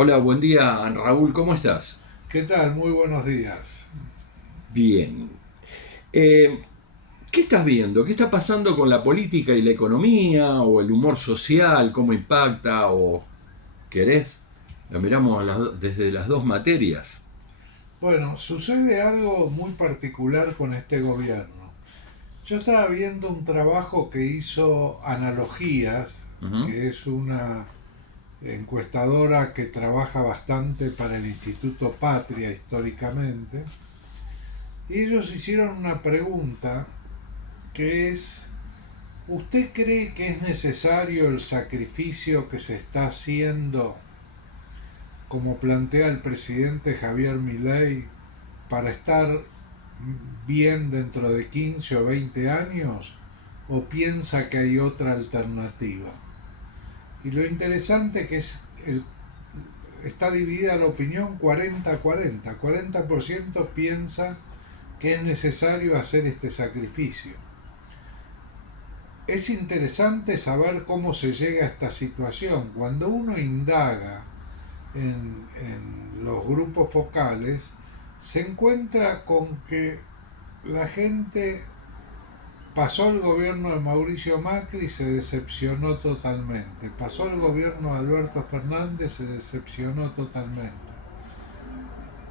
Hola, buen día, Raúl, ¿cómo estás? ¿Qué tal? Muy buenos días. Bien. Eh, ¿Qué estás viendo? ¿Qué está pasando con la política y la economía o el humor social? ¿Cómo impacta? ¿O querés? Lo miramos desde las dos materias. Bueno, sucede algo muy particular con este gobierno. Yo estaba viendo un trabajo que hizo Analogías, Ujú. que es una encuestadora que trabaja bastante para el Instituto Patria históricamente, y ellos hicieron una pregunta que es, ¿usted cree que es necesario el sacrificio que se está haciendo, como plantea el presidente Javier Milei, para estar bien dentro de 15 o 20 años, o piensa que hay otra alternativa? Y lo interesante que es está dividida la opinión 40-40. 40% piensa que es necesario hacer este sacrificio. Es interesante saber cómo se llega a esta situación. Cuando uno indaga en los grupos focales, se encuentra con que la gente pasó el gobierno de Mauricio Macri y se decepcionó totalmente. Pasó el gobierno de Alberto Fernández, se decepcionó totalmente.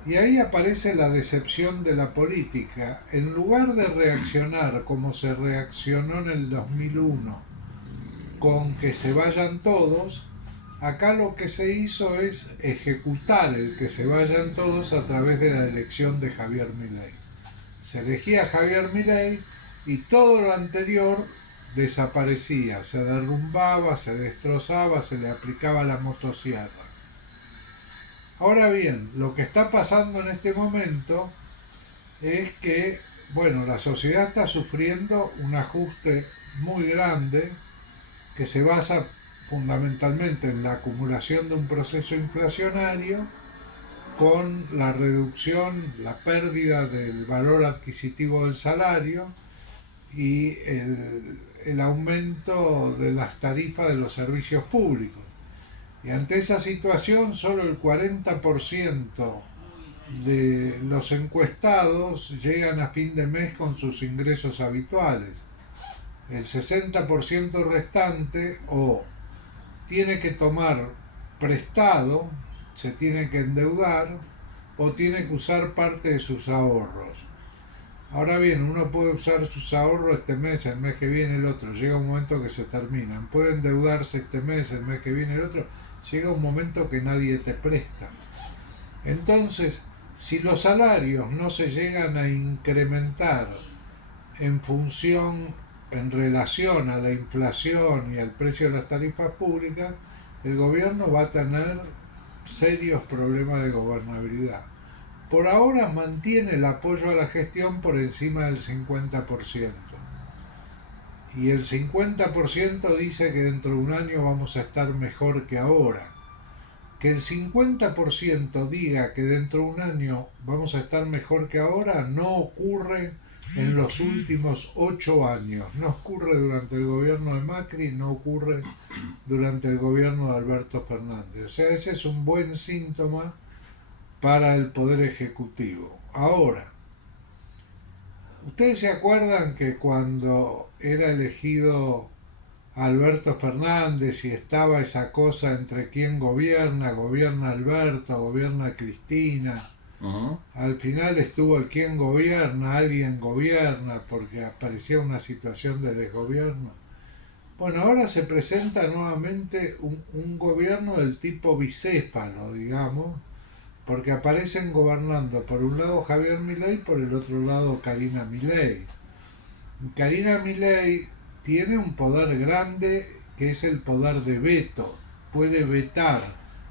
Y ahí aparece la decepción de la política. En lugar de reaccionar como se reaccionó en el 2001, con que se vayan todos, acá lo que se hizo es ejecutar el que se vayan todos a través de la elección de Javier Milei. Se elegía a Javier Milei y todo lo anterior desaparecía, se derrumbaba, se destrozaba, se le aplicaba la motosierra. Ahora bien, lo que está pasando en este momento es que, bueno, la sociedad está sufriendo un ajuste muy grande que se basa fundamentalmente en la acumulación de un proceso inflacionario con la reducción, la pérdida del valor adquisitivo del salario y el aumento de las tarifas de los servicios públicos. Y ante esa situación, solo el 40% de los encuestados llegan a fin de mes con sus ingresos habituales. El 60% restante o tiene que tomar prestado, se tiene que endeudar o tiene que usar parte de sus ahorros. Ahora bien, uno puede usar sus ahorros este mes, el mes que viene, el otro. Llega un momento que se terminan. Puede endeudarse este mes, el mes que viene, el otro. Llega un momento que nadie te presta. Entonces, si los salarios no se llegan a incrementar en función, en relación a la inflación y al precio de las tarifas públicas, el gobierno va a tener serios problemas de gobernabilidad. Por ahora mantiene el apoyo a la gestión por encima del 50%. Y el 50% dice que dentro de un año vamos a estar mejor que ahora. Que el 50% diga que dentro de un año vamos a estar mejor que ahora no ocurre en los últimos 8 años. No ocurre durante el gobierno de Macri, no ocurre durante el gobierno de Alberto Fernández. O sea, ese es un buen síntoma para el Poder Ejecutivo. Ahora, ¿ustedes se acuerdan que cuando era elegido Alberto Fernández y estaba esa cosa entre quién gobierna, gobierna Alberto, gobierna Cristina? Ujú. Al final estuvo el quién gobierna, alguien gobierna, porque aparecía una situación de desgobierno. Bueno, ahora se presenta nuevamente un gobierno del tipo bicéfalo, digamos, porque aparecen gobernando por un lado Javier Milei, por el otro lado Karina Milei. Karina Milei tiene un poder grande que es el poder de veto. Puede vetar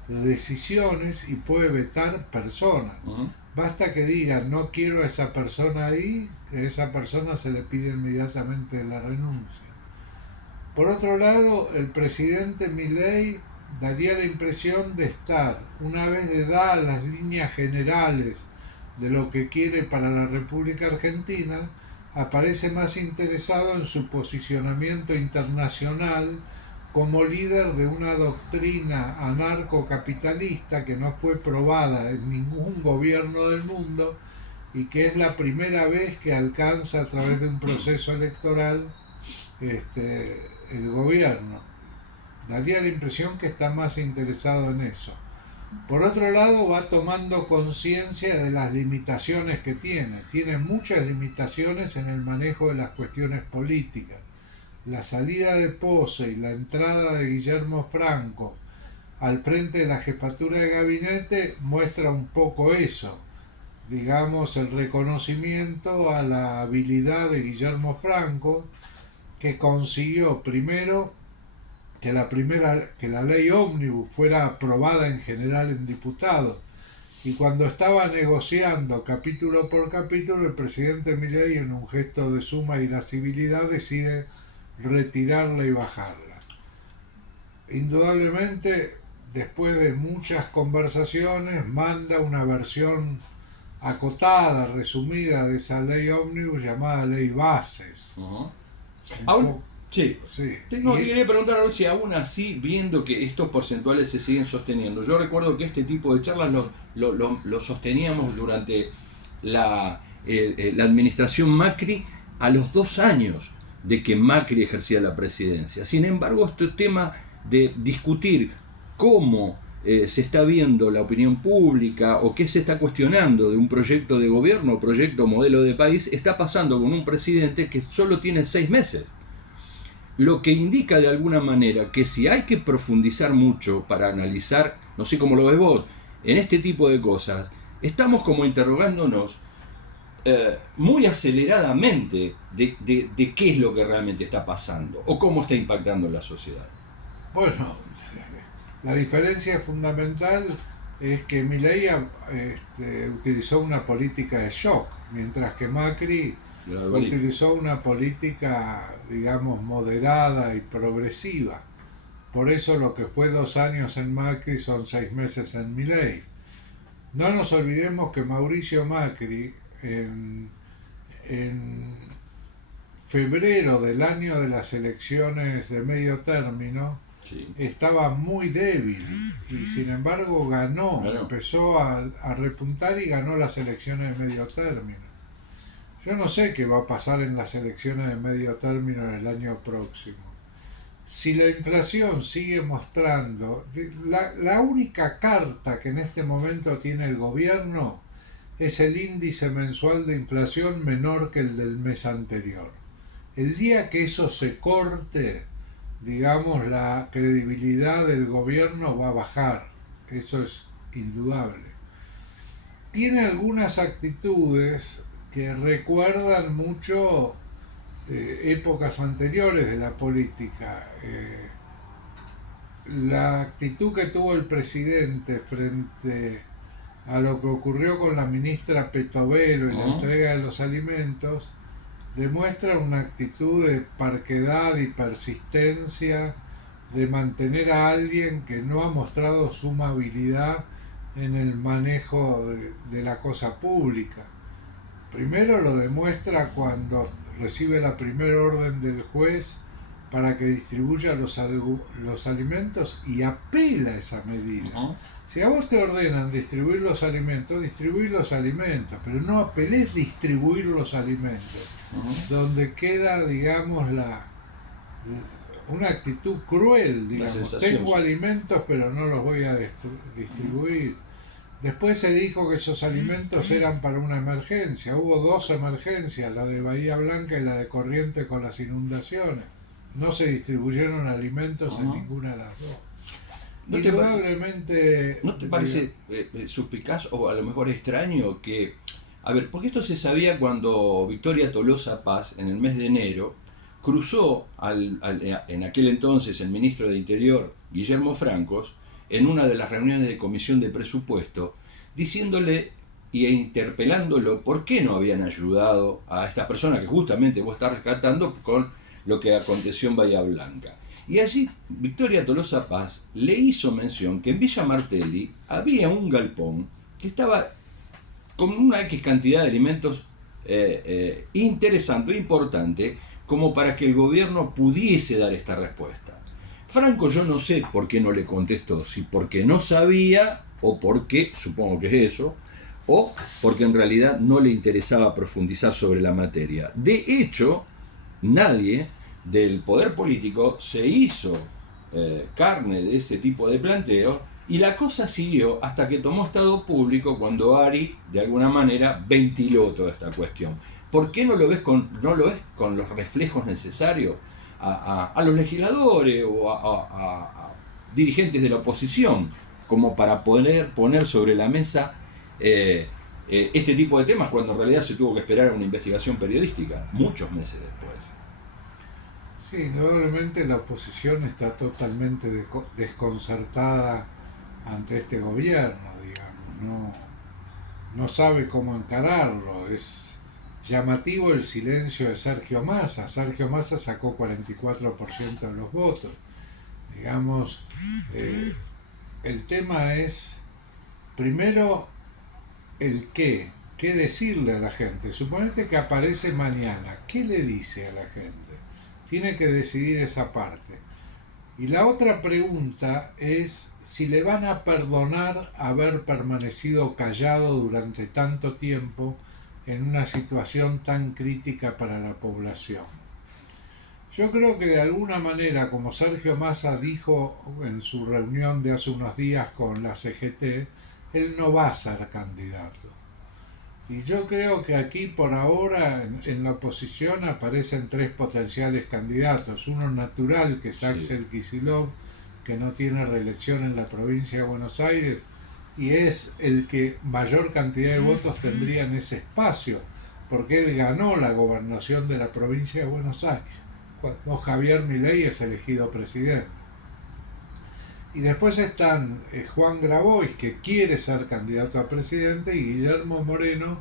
decisiones y puede vetar personas. Ujú. Basta que diga no quiero a esa persona ahí, que a esa persona se le pide inmediatamente la renuncia. Por otro lado, el presidente Milei daría la impresión de estar, una vez de dadas las líneas generales de lo que quiere para la República Argentina, aparece más interesado en su posicionamiento internacional como líder de una doctrina anarcocapitalista que no fue probada en ningún gobierno del mundo y que es la primera vez que alcanza a través de un proceso electoral el gobierno. Daría la impresión que está más interesado en eso. Por otro lado, va tomando conciencia de las limitaciones que tiene. Tiene muchas limitaciones en el manejo de las cuestiones políticas. La salida de Pose y la entrada de Guillermo Franco al frente de la jefatura de gabinete muestra un poco eso. Digamos, el reconocimiento a la habilidad de Guillermo Franco, que consiguió primero que la ley ómnibus fuera aprobada en general en diputados, y cuando estaba negociando capítulo por capítulo, el presidente Milei, en un gesto de suma irascibilidad, decide retirarla y bajarla. Indudablemente, después de muchas conversaciones, manda una versión acotada, resumida de esa ley ómnibus llamada ley bases. Aún, sí. Sí. No, te quería preguntar a ver si aún así, viendo que estos porcentuales se siguen sosteniendo. Yo recuerdo que este tipo de charlas lo sosteníamos durante la administración Macri a los 2 años de que Macri ejercía la presidencia. Sin embargo, este tema de discutir cómo se está viendo la opinión pública o qué se está cuestionando de un proyecto de gobierno o proyecto modelo de país está pasando con un presidente que solo tiene 6 meses. Lo que indica de alguna manera que si hay que profundizar mucho para analizar, no sé cómo lo ves vos, en este tipo de cosas, estamos como interrogándonos muy aceleradamente de qué es lo que realmente está pasando o cómo está impactando en la sociedad. Bueno, la diferencia fundamental es que Milei utilizó una política de shock, mientras que Macri utilizó una política, digamos, moderada y progresiva. Por eso lo que fue 2 años en Macri son 6 meses en Milei. No nos olvidemos que Mauricio Macri en febrero del año de las elecciones de medio término, sí, estaba muy débil y sin embargo ganó. Empezó a repuntar y ganó las elecciones de medio término. Yo no sé qué va a pasar en las elecciones de medio término en el año próximo. Si la inflación sigue mostrando, la única carta que en este momento tiene el gobierno es el índice mensual de inflación menor que el del mes anterior. El día que eso se corte, digamos, la credibilidad del gobierno va a bajar. Eso es indudable. Tiene algunas actitudes que recuerdan mucho épocas anteriores de la política. La actitud que tuvo el presidente frente a lo que ocurrió con la ministra Petovelo y la entrega de los alimentos demuestra una actitud de parquedad y persistencia de mantener a alguien que no ha mostrado suma habilidad en el manejo de la cosa pública. Primero lo demuestra cuando recibe la primera orden del juez para que distribuya los alimentos y apela a esa medida. Si a vos te ordenan distribuir los alimentos, pero no apelés distribuir los alimentos, donde queda, digamos, una actitud cruel, digamos, tengo alimentos pero no los voy a distribuir. Después se dijo que esos alimentos eran para una emergencia. Hubo 2 emergencias, la de Bahía Blanca y la de Corrientes con las inundaciones. No se distribuyeron alimentos en ninguna de las 2. Indudablemente... ¿No te parece suspicaz o a lo mejor extraño que... A ver, porque esto se sabía cuando Victoria Tolosa Paz, en el mes de enero, cruzó en aquel entonces el ministro de Interior, Guillermo Francos, en una de las reuniones de comisión de presupuesto, diciéndole e interpelándolo por qué no habían ayudado a estas personas que justamente vos estás rescatando con lo que aconteció en Bahía Blanca. Y allí Victoria Tolosa Paz le hizo mención que en Villa Martelli había un galpón que estaba con una X cantidad de alimentos interesante, importante, como para que el gobierno pudiese dar esta respuesta. Franco yo no sé por qué no le contestó, si porque no sabía o porque, supongo que es eso, o porque en realidad no le interesaba profundizar sobre la materia. De hecho, nadie del poder político se hizo carne de ese tipo de planteo y la cosa siguió hasta que tomó estado público cuando Ari, de alguna manera, ventiló toda esta cuestión. ¿Por qué no lo ves con los reflejos necesarios a los legisladores o a dirigentes de la oposición como para poner sobre la mesa este tipo de temas cuando en realidad se tuvo que esperar a una investigación periodística muchos meses después? Sí, indudablemente la oposición está totalmente desconcertada ante este gobierno, digamos, no sabe cómo encararlo. Es llamativo el silencio de Sergio Massa. Sergio Massa sacó 44% de los votos. Digamos, el tema es, primero, el qué decirle a la gente. Suponete que aparece mañana, ¿qué le dice a la gente? Tiene que decidir esa parte. Y la otra pregunta es si le van a perdonar haber permanecido callado durante tanto tiempo en una situación tan crítica para la población. Yo creo que de alguna manera, como Sergio Massa dijo en su reunión de hace unos días con la CGT, él no va a ser candidato. Y yo creo que aquí por ahora en la oposición aparecen tres potenciales candidatos. Uno natural, que es Axel Kicillof, que no tiene reelección en la provincia de Buenos Aires, y es el que mayor cantidad de votos tendría en ese espacio, porque él ganó la gobernación de la provincia de Buenos Aires, cuando Javier Milei es elegido presidente. Y después están Juan Grabois, que quiere ser candidato a presidente, y Guillermo Moreno,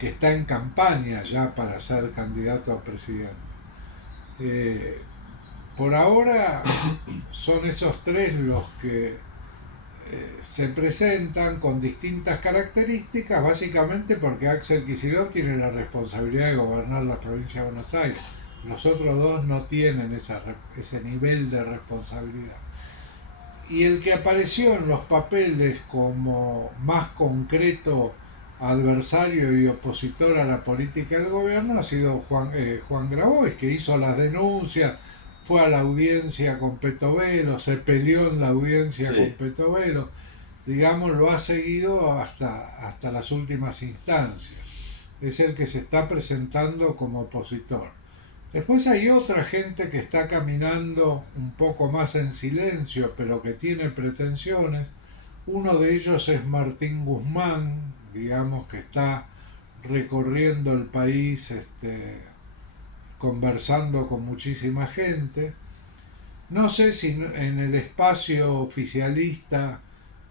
que está en campaña ya para ser candidato a presidente. Por ahora son esos tres los que se presentan con distintas características, básicamente porque Axel Kicillof tiene la responsabilidad de gobernar la provincia de Buenos Aires. Los otros dos no tienen ese nivel de responsabilidad. Y el que apareció en los papeles como más concreto adversario y opositor a la política del gobierno ha sido Juan Grabois, que hizo las denuncias, fue a la audiencia con Petovelo, se peleó en la audiencia con Petovelo, digamos, lo ha seguido hasta las últimas instancias. Es el que se está presentando como opositor. Después hay otra gente que está caminando un poco más en silencio, pero que tiene pretensiones. Uno de ellos es Martín Guzmán, digamos, que está recorriendo el país, conversando con muchísima gente. No sé si en el espacio oficialista,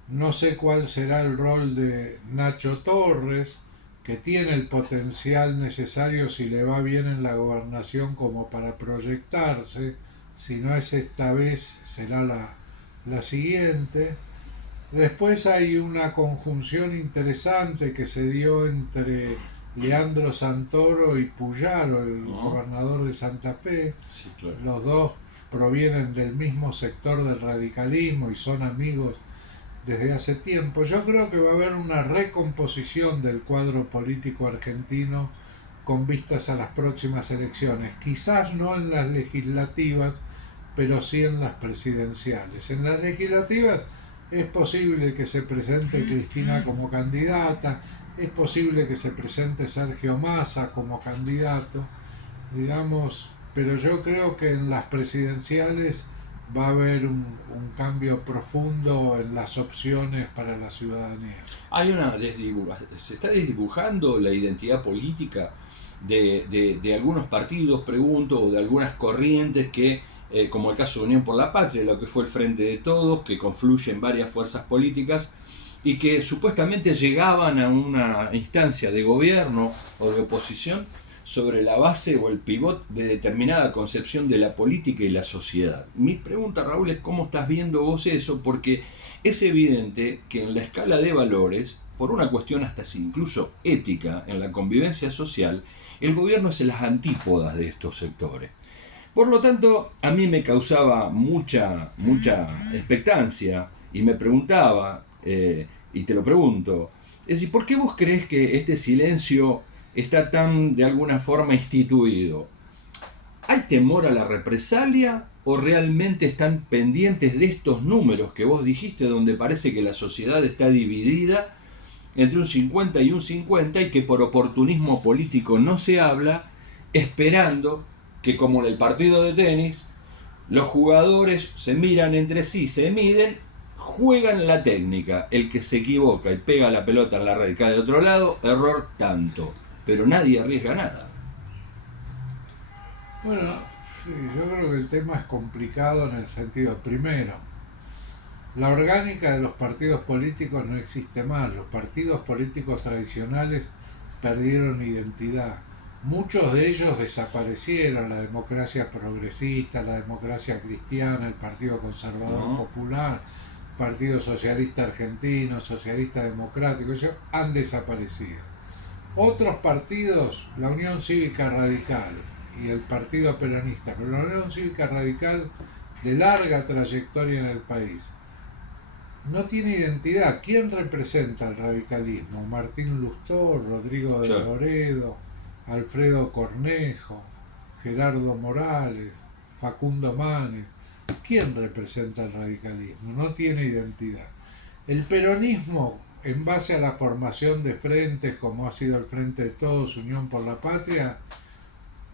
no sé cuál será el rol de Nacho Torres, que tiene el potencial necesario si le va bien en la gobernación como para proyectarse. Si no es esta vez, será la siguiente. Después hay una conjunción interesante que se dio entre Leandro Santoro y Puyaro, el gobernador de Santa Fe. Sí, claro. Los dos provienen del mismo sector del radicalismo y son amigos desde hace tiempo. Yo creo que va a haber una recomposición del cuadro político argentino con vistas a las próximas elecciones. Quizás no en las legislativas, pero sí en las presidenciales. En las legislativas es posible que se presente Cristina como candidata, es posible que se presente Sergio Massa como candidato, digamos, pero yo creo que en las presidenciales va a haber un cambio profundo en las opciones para la ciudadanía. Se está desdibujando la identidad política de algunos partidos, pregunto, o de algunas corrientes que, como el caso de Unión por la Patria, lo que fue el Frente de Todos, que confluye en varias fuerzas políticas y que supuestamente llegaban a una instancia de gobierno o de oposición sobre la base o el pivot de determinada concepción de la política y la sociedad. Mi pregunta, Raúl, es cómo estás viendo vos eso, porque es evidente que en la escala de valores, por una cuestión hasta incluso ética en la convivencia social, el gobierno es en las antípodas de estos sectores. Por lo tanto, a mí me causaba mucha expectancia y me preguntaba, y te lo pregunto, es decir, ¿por qué vos crees que este silencio está tan de alguna forma instituido? ¿Hay temor a la represalia o realmente están pendientes de estos números que vos dijiste, donde parece que la sociedad está dividida entre un 50 y un 50 y que por oportunismo político no se habla, esperando que como en el partido de tenis, los jugadores se miran entre sí, se miden, juegan la técnica, el que se equivoca y pega la pelota en la red cae de otro lado, error tanto, pero nadie arriesga nada. Bueno, sí, yo creo que el tema es complicado en el sentido, primero, la orgánica de los partidos políticos no existe más. Los partidos políticos tradicionales perdieron identidad. Muchos de ellos desaparecieron, la democracia progresista, la democracia cristiana, el Partido Conservador ¿No? Popular, Partido Socialista Argentino, Socialista Democrático, ellos han desaparecido. Otros partidos, la Unión Cívica Radical y el Partido Peronista, pero la Unión Cívica Radical de larga trayectoria en el país, no tiene identidad. ¿Quién representa el radicalismo? Martín Lustó, Rodrigo de Claro. Loredo, Alfredo Cornejo, Gerardo Morales, Facundo Manes. ¿Quién representa el radicalismo? No tiene identidad. El peronismo, en base a la formación de frentes como ha sido el Frente de Todos, Unión por la Patria,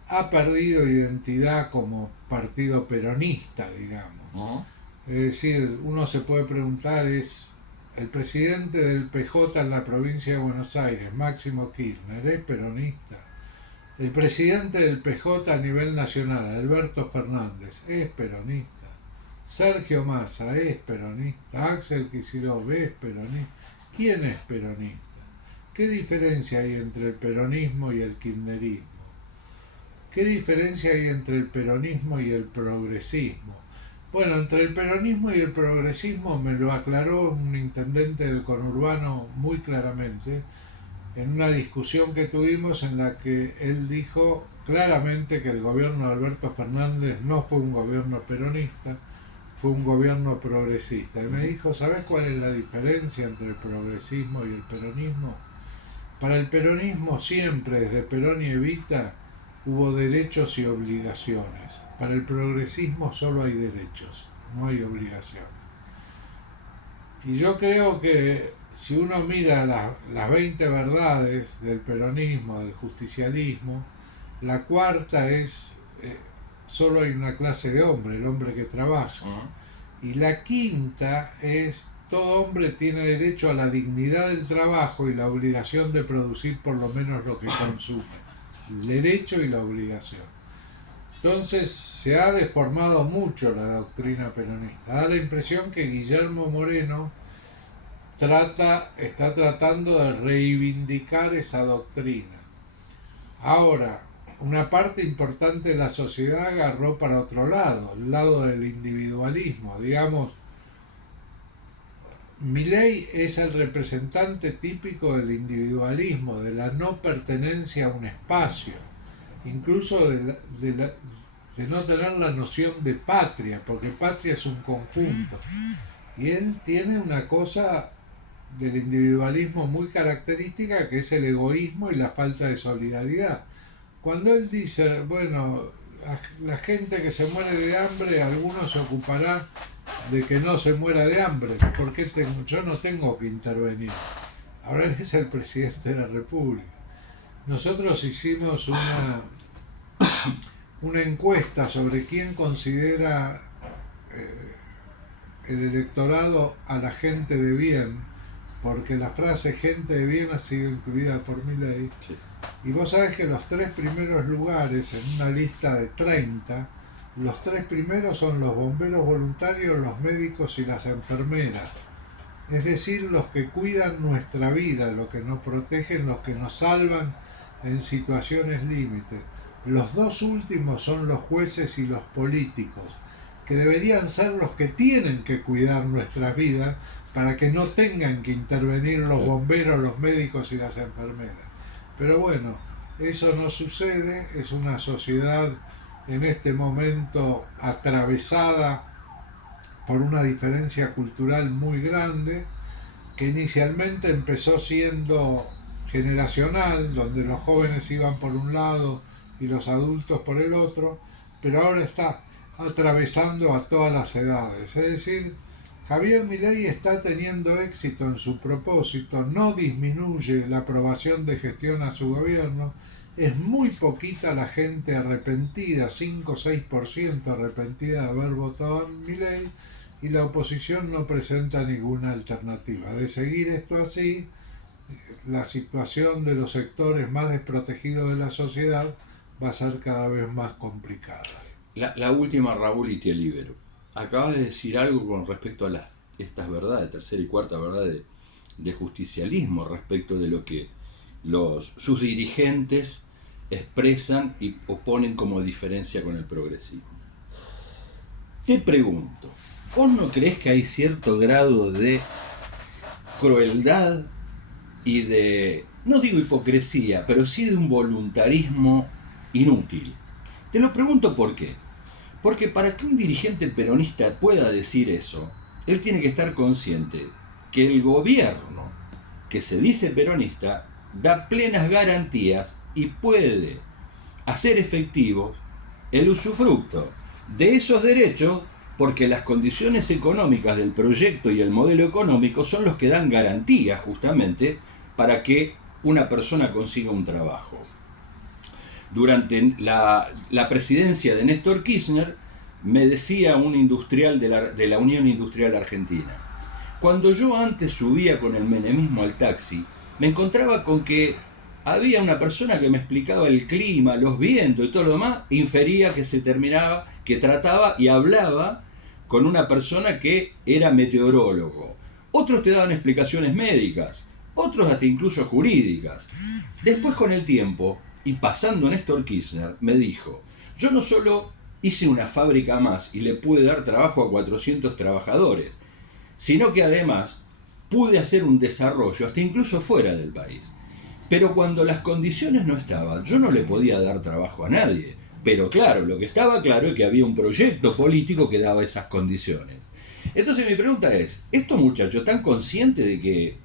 ha perdido identidad como partido peronista, digamos. ¿No? Es decir, uno se puede preguntar, es el presidente del PJ en la provincia de Buenos Aires, Máximo Kirchner, ¿es peronista? El presidente del PJ a nivel nacional, Alberto Fernández, es peronista. Sergio Massa es peronista. Axel Kicillof es peronista. ¿Quién es peronista? ¿Qué diferencia hay entre el peronismo y el kirchnerismo? ¿Qué diferencia hay entre el peronismo y el progresismo? Bueno, entre el peronismo y el progresismo me lo aclaró un intendente del conurbano muy claramente en una discusión que tuvimos en la que él dijo claramente que el gobierno de Alberto Fernández no fue un gobierno peronista, fue un gobierno progresista. Y me dijo, ¿sabes cuál es la diferencia entre el progresismo y el peronismo? Para el peronismo siempre, desde Perón y Evita, hubo derechos y obligaciones. Para el progresismo solo hay derechos, no hay obligaciones. Y yo creo que si uno mira las 20 verdades del peronismo, del justicialismo, la cuarta es solo hay una clase de hombre, el hombre que trabaja. Y la quinta es todo hombre tiene derecho a la dignidad del trabajo y la obligación de producir por lo menos lo que consume. El derecho y la obligación. Entonces se ha deformado mucho la doctrina peronista. Da la impresión que Guillermo Moreno está tratando de reivindicar esa doctrina. Ahora, una parte importante de la sociedad agarró para otro lado, el lado del individualismo. Digamos, Milei es el representante típico del individualismo, de la no pertenencia a un espacio, incluso de no tener la noción de patria, porque patria es un conjunto. Y él tiene una cosa del individualismo muy característica, que es el egoísmo y la falta de solidaridad. Cuando él dice, bueno, la gente que se muere de hambre, alguno se ocupará de que no se muera de hambre, porque yo no tengo que intervenir. Ahora él es el presidente de la República. Nosotros hicimos una encuesta sobre quién considera el electorado a la gente de bien, porque la frase gente de bien ha sido incluida por Milei. Sí. Y vos sabés que los 3 primeros lugares en una lista de 30, los 3 primeros son los bomberos voluntarios, los médicos y las enfermeras. Es decir, los que cuidan nuestra vida, los que nos protegen, los que nos salvan en situaciones límite. Los 2 últimos son los jueces y los políticos, que deberían ser los que tienen que cuidar nuestras vidas para que no tengan que intervenir los bomberos, los médicos y las enfermeras. Pero bueno, eso no sucede, es una sociedad en este momento atravesada por una diferencia cultural muy grande, que inicialmente empezó siendo generacional, donde los jóvenes iban por un lado y los adultos por el otro, pero ahora está atravesando a todas las edades. Es decir, Javier Milei está teniendo éxito en su propósito, no disminuye la aprobación de gestión a su gobierno, es muy poquita la gente arrepentida, 5 o 6% arrepentida de haber votado a Milei, y la oposición no presenta ninguna alternativa. De seguir esto así, la situación de los sectores más desprotegidos de la sociedad va a ser cada vez más complicada. La última, Raúl, y te libero. Acabas de decir algo con respecto a estas verdades, tercera y cuarta verdad de justicialismo, respecto de lo que sus dirigentes expresan y oponen como diferencia con el progresismo. Te pregunto, ¿vos no crees que hay cierto grado de crueldad y de, no digo hipocresía, pero sí de un voluntarismo inútil? Te lo pregunto por qué. Porque para que un dirigente peronista pueda decir eso, él tiene que estar consciente que el gobierno que se dice peronista da plenas garantías y puede hacer efectivos el usufructo de esos derechos, porque las condiciones económicas del proyecto y el modelo económico son los que dan garantías justamente para que una persona consiga un trabajo. Durante la presidencia de Néstor Kirchner, me decía un industrial de la Unión Industrial Argentina, cuando yo antes subía con el menemismo al taxi, me encontraba con que había una persona que me explicaba el clima, los vientos y todo lo demás, infería que se terminaba, que trataba y hablaba con una persona que era meteorólogo. Otros te daban explicaciones médicas, otros hasta incluso jurídicas. Después, con el tiempo, y pasando Néstor Kirchner, me dijo, yo no solo hice una fábrica más y le pude dar trabajo a 400 trabajadores, sino que además pude hacer un desarrollo hasta incluso fuera del país. Pero cuando las condiciones no estaban, yo no le podía dar trabajo a nadie. Pero claro, lo que estaba claro es que había un proyecto político que daba esas condiciones. Entonces mi pregunta es, ¿estos muchachos están conscientes de que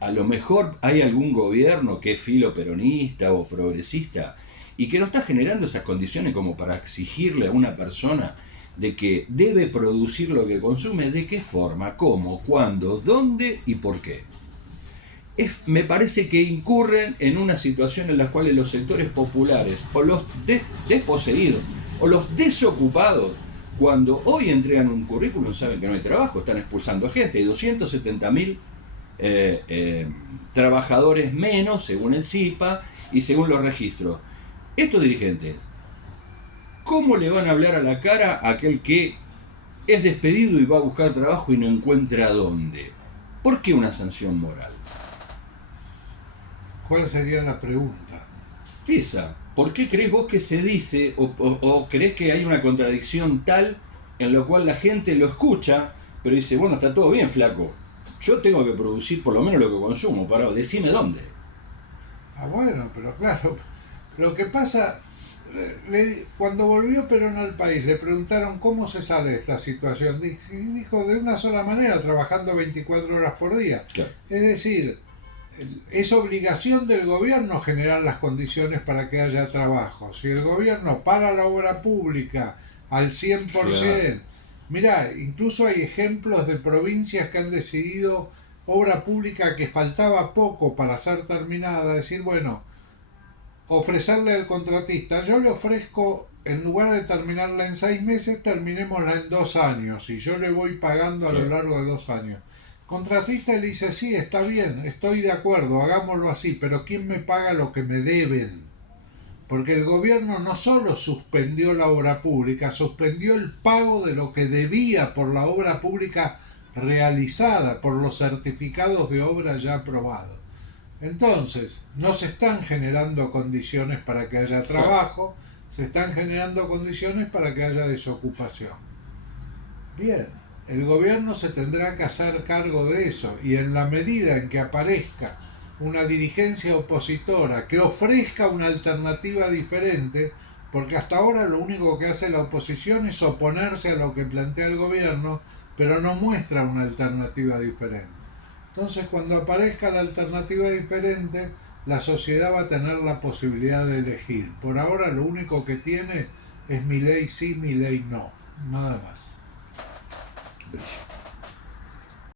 a lo mejor hay algún gobierno que es filoperonista o progresista y que no está generando esas condiciones como para exigirle a una persona de que debe producir lo que consume? ¿De qué forma? ¿Cómo? ¿Cuándo? ¿Dónde? ¿Y por qué? Me parece que incurren en una situación en la cual los sectores populares o los desposeídos o los desocupados, cuando hoy entregan un currículum, saben que no hay trabajo, están expulsando gente. Hay 270.000 trabajadores menos según el CIPA y según los registros. Estos dirigentes, ¿cómo le van a hablar a la cara a aquel que es despedido y va a buscar trabajo y no encuentra dónde? ¿Por qué una sanción moral? ¿Cuál sería la pregunta? Esa, ¿por qué crees vos que se dice o crees que hay una contradicción tal en lo cual la gente lo escucha, pero dice, bueno, está todo bien, flaco, yo tengo que producir por lo menos lo que consumo, para decime dónde? Ah, bueno, pero claro, lo que pasa, cuando volvió Perón al país, le preguntaron cómo se sale de esta situación. Dijo, de una sola manera, trabajando 24 horas por día. Claro. Es decir, es obligación del gobierno generar las condiciones para que haya trabajo. Si el gobierno para la obra pública al 100%, claro. Mirá, incluso hay ejemplos de provincias que han decidido obra pública que faltaba poco para ser terminada, decir, bueno, ofrecerle al contratista, yo le ofrezco, en lugar de terminarla en 6 meses, terminémosla en 2 años y yo le voy pagando a lo largo de 2 años. Contratista le dice, sí, está bien, estoy de acuerdo, hagámoslo así, pero ¿quién me paga lo que me deben? Porque el gobierno no solo suspendió la obra pública, suspendió el pago de lo que debía por la obra pública realizada, por los certificados de obra ya aprobados. Entonces, no se están generando condiciones para que haya trabajo, se están generando condiciones para que haya desocupación. Bien, el gobierno se tendrá que hacer cargo de eso, y en la medida en que aparezca una dirigencia opositora que ofrezca una alternativa diferente, Porque hasta ahora lo único que hace la oposición es oponerse a lo que plantea el gobierno, pero no muestra una alternativa diferente. Entonces, cuando aparezca la alternativa diferente, la sociedad va a tener la posibilidad de elegir. Por ahora lo único que tiene es mi ley sí, mi ley no. Nada más. Brilla.